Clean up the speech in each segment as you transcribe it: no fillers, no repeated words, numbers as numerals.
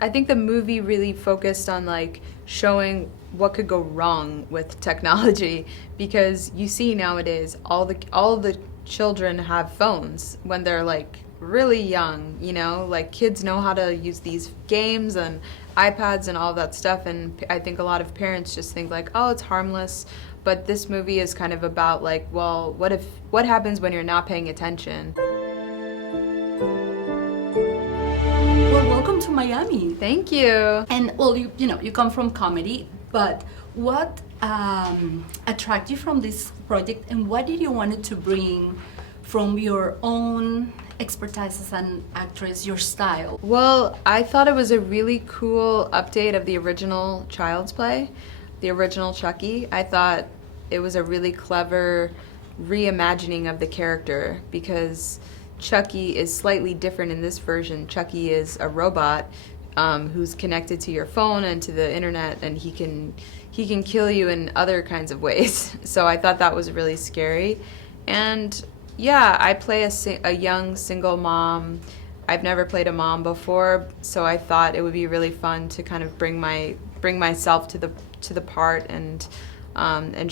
I think the movie really focused on like showing what could go wrong with technology because you see nowadays all the children have phones when they're like really young, you know, like kids know how to use these games and iPads and all that stuff, and I think a lot of parents just think like, oh, it's harmless, but this movie is kind of about like, well, what happens when you're not paying attention? Well, welcome to Miami. Thank you. And well, you come from comedy, but what attracted you from this project, and what did you want to bring from your own expertise as an actress, your style? Well, I thought it was a really cool update of the original Child's Play, the original Chucky. I thought it was a really clever reimagining of the character because Chucky is slightly different in this version. Chucky is a robot who's connected to your phone and to the internet, and he can kill you in other kinds of ways. So I thought that was really scary. And yeah, I play a young single mom. I've never played a mom before, so I thought it would be really fun to kind of bring myself to the part and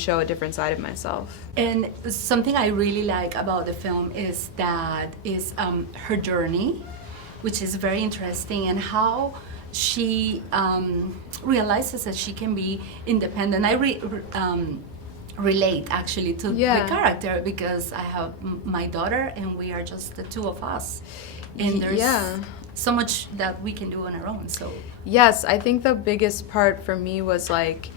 show a different side of myself. And something I really like about the film is her journey, which is very interesting, and how she realizes that she can be independent. Relate actually to the character because I have my daughter and we are just the two of us, and there's so much that we can do on our own. So yes, I think the biggest part for me was like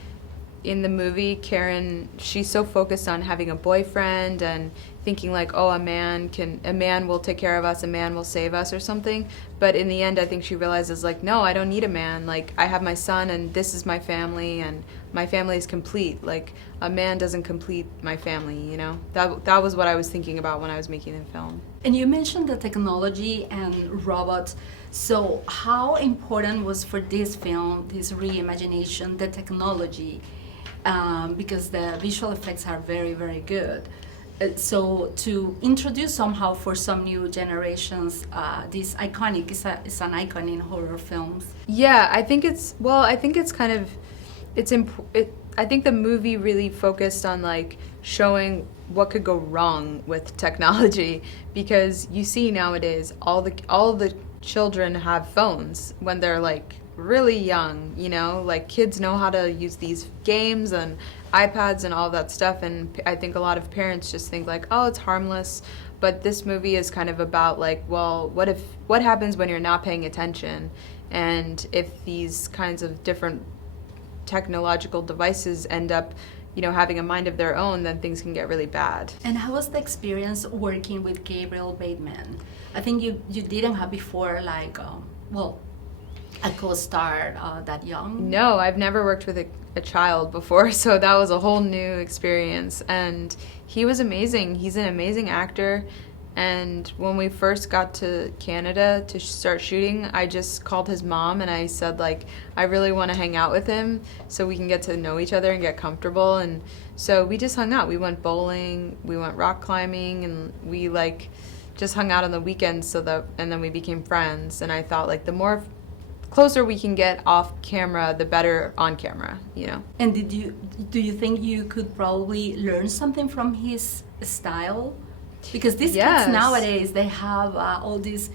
in the movie, Karen, she's so focused on having a boyfriend and thinking like, oh, a man will take care of us, a man will save us or something. But in the end, I think she realizes like, no, I don't need a man. Like, I have my son and this is my family and my family is complete. Like, a man doesn't complete my family, you know? That was what I was thinking about when I was making the film. And you mentioned the technology and robots. So how important was for this film, this reimagination, the technology? Because the visual effects are very, very good. So to introduce somehow for some new generations, this iconic is an icon in horror films. Yeah, I think it's kind of I think the movie really focused on like showing what could go wrong with technology because you see nowadays all the children have phones when they're like really young, you know, like kids know how to use these games and iPads and all that stuff, and I think a lot of parents just think like, oh, it's harmless, but this movie is kind of about like, well, what happens when you're not paying attention, and if these kinds of different technological devices end up, you know, having a mind of their own, then things can get really bad. And how was the experience working with Gabriel Bateman? I think you didn't have before like a co-star that young? No, I've never worked with a child before, so that was a whole new experience. And he was amazing. He's an amazing actor. And when we first got to Canada to start shooting, I just called his mom and I said, like, I really want to hang out with him so we can get to know each other and get comfortable. And so we just hung out. We went bowling, we went rock climbing, and we like just hung out on the weekends and then we became friends. And I thought like the more closer we can get off camera, the better on camera, you know. And do you think you could probably learn something from his style? Because these kids nowadays, they have all these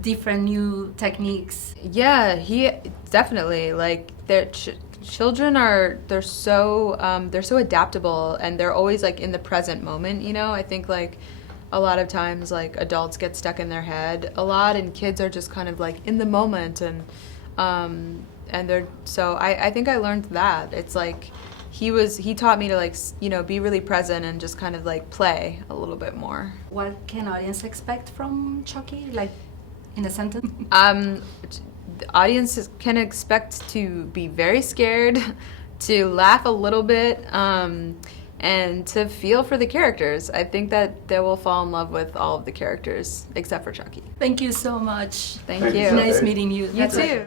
different new techniques. Yeah, he definitely like their children they're so adaptable and they're always like in the present moment, you know. I think like a lot of times like adults get stuck in their head a lot and kids are just kind of like in the moment and they're so I think I learned that. It's like he taught me to like, you know, be really present and just kind of like play a little bit more. What can audience expect from Chucky, like in a sentence? The audience can expect to be very scared, to laugh a little bit, and to feel for the characters. I think that they will fall in love with all of the characters except for Chucky. Thank you so much. Thank you. Nice meeting you. You too.